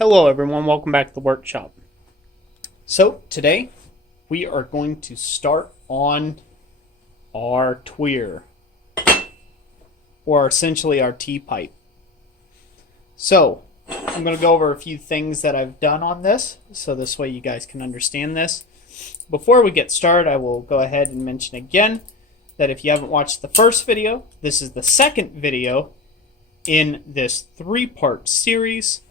Hello everyone, welcome back to the workshop. So today we are going to start on our Tueyer, or essentially our T-pipe. So I'm going to go over a few things that I've done on this, so this way you guys can understand this. Before we get started, I will go ahead and mention again that if you haven't watched the first video, this is the second video in this three-part series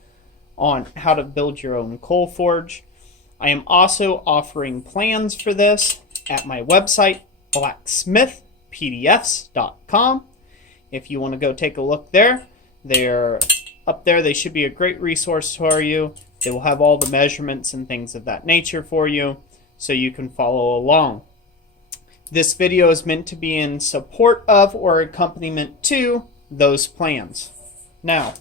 on how to build your own coal forge. I am also offering plans for this at my website, blacksmithpdfs.com. If you want to go take a look there, they're up there. They should be a great resource for you. They will have all the measurements and things of that nature for you, so you can follow along. This video is meant to be in support of or accompaniment to those plans. Now,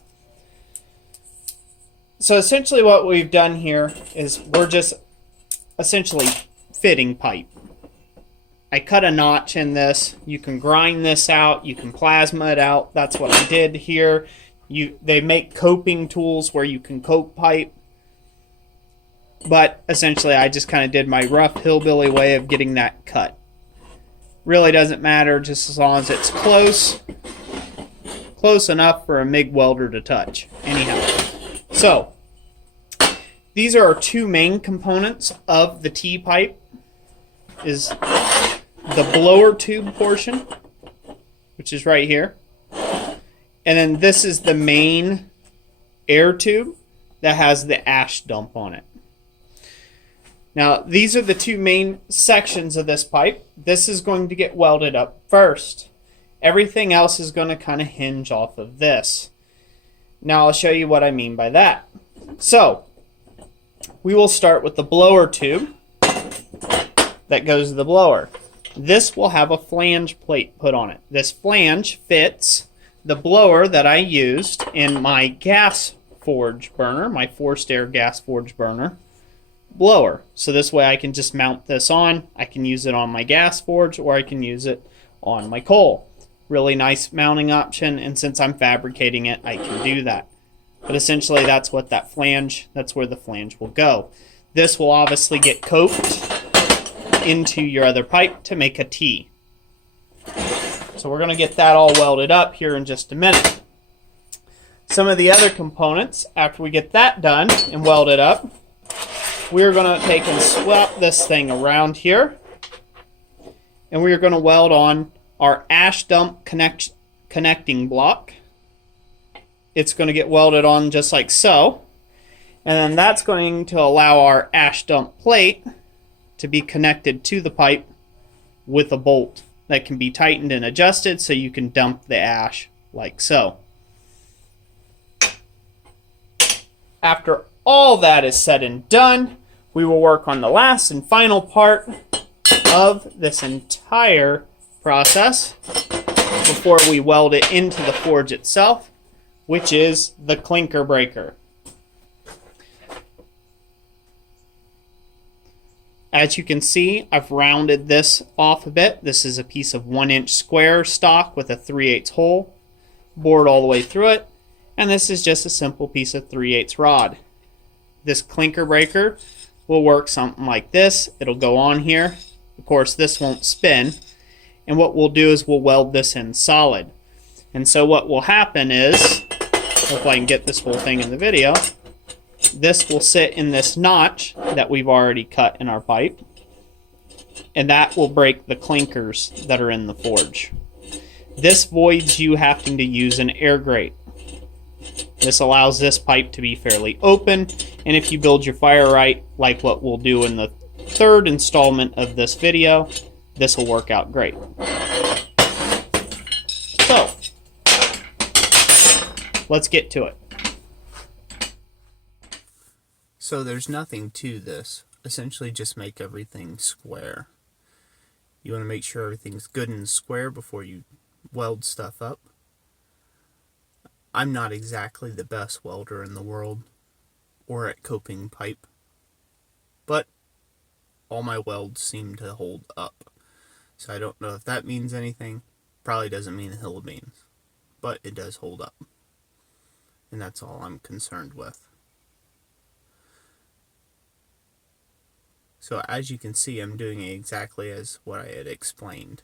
so essentially what we've done here is we're just essentially fitting pipe. I cut a notch in this. You can grind this out. You can plasma it out. That's what I did here. They make coping tools where you can cope pipe. But essentially I just kind of did my rough hillbilly way of getting that cut. Really doesn't matter, just as long as it's close enough for a MIG welder to touch. Anyhow. So, these are our two main components of the T-pipe. Is the blower tube portion, which is right here. And then this is the main air tube that has the ash dump on it. Now, these are the two main sections of this pipe. This is going to get welded up first. Everything else is going to kind of hinge off of this. Now I'll show you what I mean by that. So, we will start with the blower tube that goes to the blower. This will have a flange plate put on it. This flange fits the blower that I used in my gas forge burner, my forced air gas forge burner blower. So this way I can just mount this on. I can use it on my gas forge, or I can use it on my coal. Really nice mounting option, and since I'm fabricating it, I can do that. But essentially that's what that's where the flange will go. This will obviously get coped into your other pipe to make a T. So we're going to get that all welded up here in just a minute. Some of the other components, after we get that done and welded up, we're going to take and swap this thing around here, and we're going to weld on our ash dump connecting block. It's going to get welded on just like so, and then that's going to allow our ash dump plate to be connected to the pipe with a bolt that can be tightened and adjusted so you can dump the ash like so. After all that is said and done, we will work on the last and final part of this entire process before we weld it into the forge itself, which is the Clinker Breaker. As you can see, I've rounded this off a bit. This is a piece of 1-inch square stock with a 3/8 hole bored all the way through it, and this is just a simple piece of 3/8 rod. This Clinker Breaker will work something like this. It'll go on here. Of course, this won't spin. And what we'll do is we'll weld this in solid. And so what will happen is, hopefully I can get this whole thing in the video, this will sit in this notch that we've already cut in our pipe, and that will break the clinkers that are in the forge. This voids you having to use an air grate. This allows this pipe to be fairly open, and if you build your fire right, like what we'll do in the third installment of this video, this will work out great. So, let's get to it. So there's nothing to this. Essentially just make everything square. You want to make sure everything's good and square before you weld stuff up. I'm not exactly the best welder in the world or at coping pipe, but all my welds seem to hold up. So I don't know if that means anything. Probably doesn't mean a hill of beans, but it does hold up. And that's all I'm concerned with. So as you can see, I'm doing it exactly as what I had explained.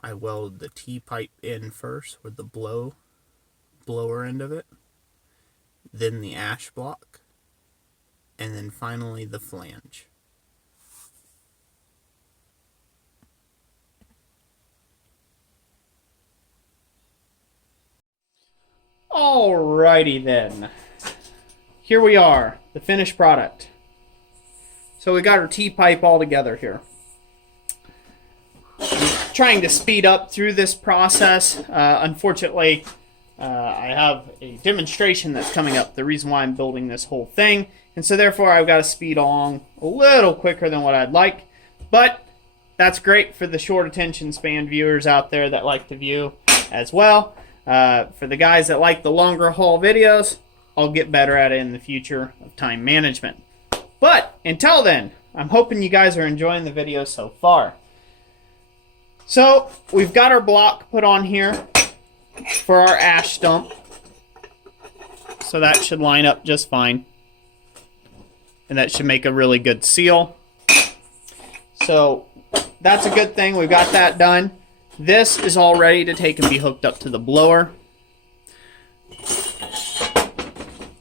I weld the T-pipe in first with the blower end of it, then the ash block, and then finally the flange. Alrighty then. Here we are, the finished product. So we got our T-pipe all together here. I'm trying to speed up through this process. Unfortunately, I have a demonstration that's coming up, the reason why I'm building this whole thing, and so therefore I've got to speed along a little quicker than what I'd like, but that's great for the short attention span viewers out there that like to view as well. For the guys that like the longer haul videos, I'll get better at it in the future of time management. But until then, I'm hoping you guys are enjoying the video so far. So we've got our block put on here for our ash stump. So that should line up just fine. And that should make a really good seal. So that's a good thing. We've got that done. This is all ready to take and be hooked up to the blower.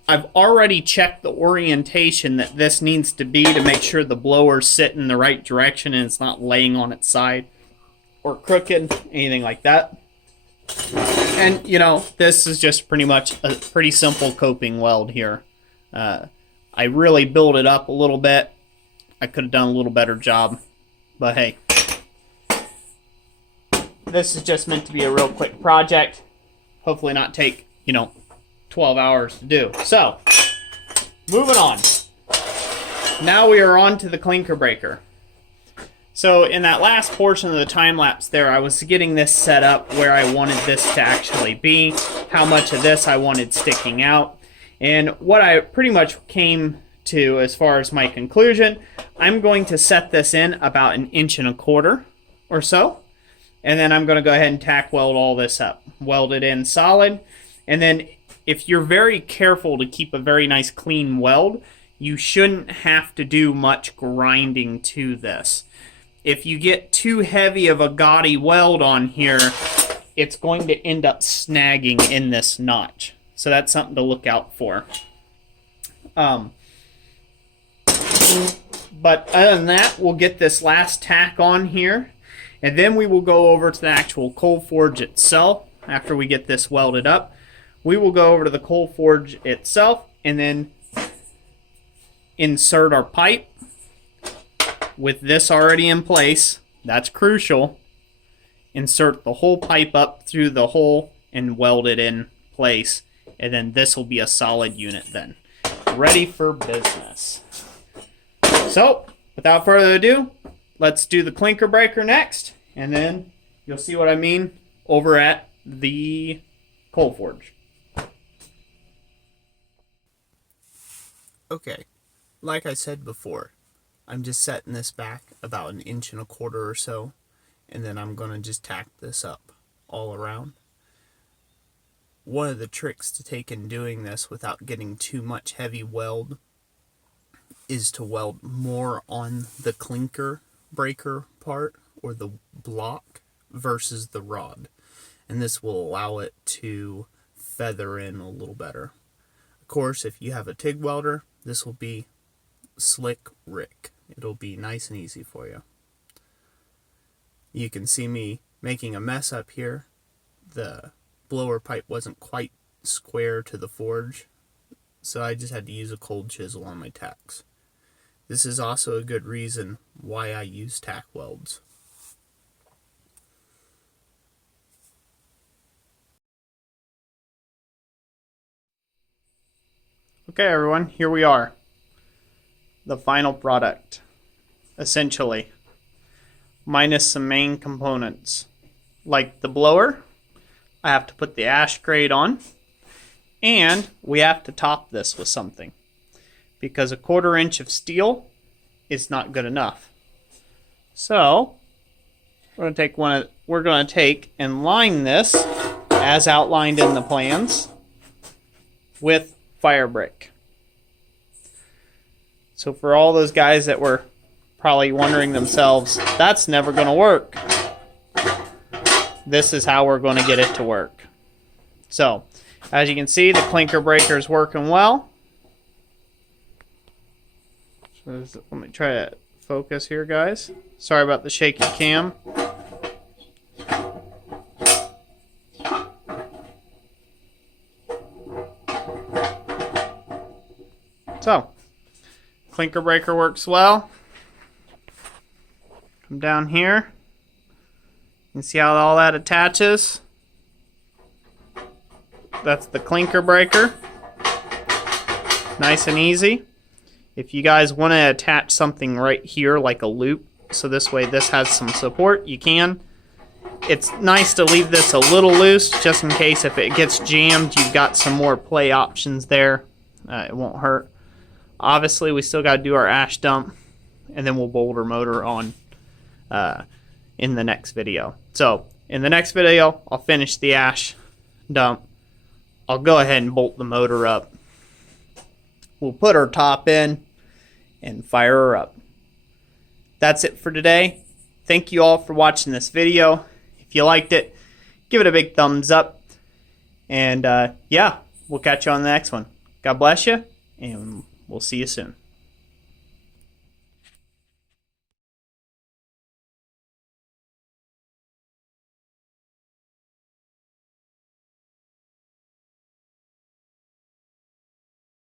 I've already checked the orientation that this needs to be to make sure the blower's sitting in the right direction and it's not laying on its side or crooked, anything like that. And, you know, this is just pretty much a pretty simple coping weld here. I really built it up a little bit. I could have done a little better job, but hey. This is just meant to be a real quick project. Hopefully not take, 12 hours to do. So, moving on. Now we are on to the Clinker Breaker. So in that last portion of the time lapse there, I was getting this set up where I wanted this to actually be, how much of this I wanted sticking out. And what I pretty much came to as far as my conclusion, I'm going to set this in about 1.25 inches or so. And then I'm going to go ahead and tack weld all this up. Weld it in solid. And then if you're very careful to keep a very nice clean weld, you shouldn't have to do much grinding to this. If you get too heavy of a gaudy weld on here, it's going to end up snagging in this notch. So that's something to look out for. But other than that, we'll get this last tack on here. And then we will go over to the actual coal forge itself. After we get this welded up, we will go over to the coal forge itself and then insert our pipe. With this already in place, that's crucial. Insert the whole pipe up through the hole and weld it in place. And then this will be a solid unit then. Ready for business. So, without further ado, let's do the Clinker Breaker next. And then you'll see what I mean over at the coal forge. Okay, like I said before, I'm just setting this back about 1.25 inches or so, and then I'm going to just tack this up all around. One of the tricks to take in doing this without getting too much heavy weld is to weld more on the Clinker Breaker part, or the block, versus the rod. And this will allow it to feather in a little better. Of course, if you have a TIG welder, this will be slick Rick. It'll be nice and easy for you. You can see me making a mess up here. The blower pipe wasn't quite square to the forge, so I just had to use a cold chisel on my tacks. This is also a good reason why I use tack welds. Okay, everyone, here we are. The final product, essentially, minus some main components. Like the blower, I have to put the ash grate on, and we have to top this with something, because 1/4 inch of steel is not good enough. So we're going to take and line this as outlined in the plans with fire brick. So for all those guys that were probably wondering themselves, that's never going to work. This is how we're going to get it to work. So, as you can see, the clinker breaker is working well. So let me try to focus here, guys. Sorry about the shaky cam. So, clinker breaker works well. Come down here. You can see how all that attaches. That's the clinker breaker. Nice and easy. If you guys want to attach something right here like a loop, so this way this has some support, you can. It's nice to leave this a little loose just in case if it gets jammed, you've got some more play options there. It won't hurt. Obviously, we still got to do our ash dump, and then we'll boulder motor on in the next video. So, in the next video, I'll finish the ash dump. I'll go ahead and bolt the motor up. We'll put our top in and fire her up. That's it for today. Thank you all for watching this video. If you liked it, give it a big thumbs up. And yeah, we'll catch you on the next one. God bless you, and we'll see you soon.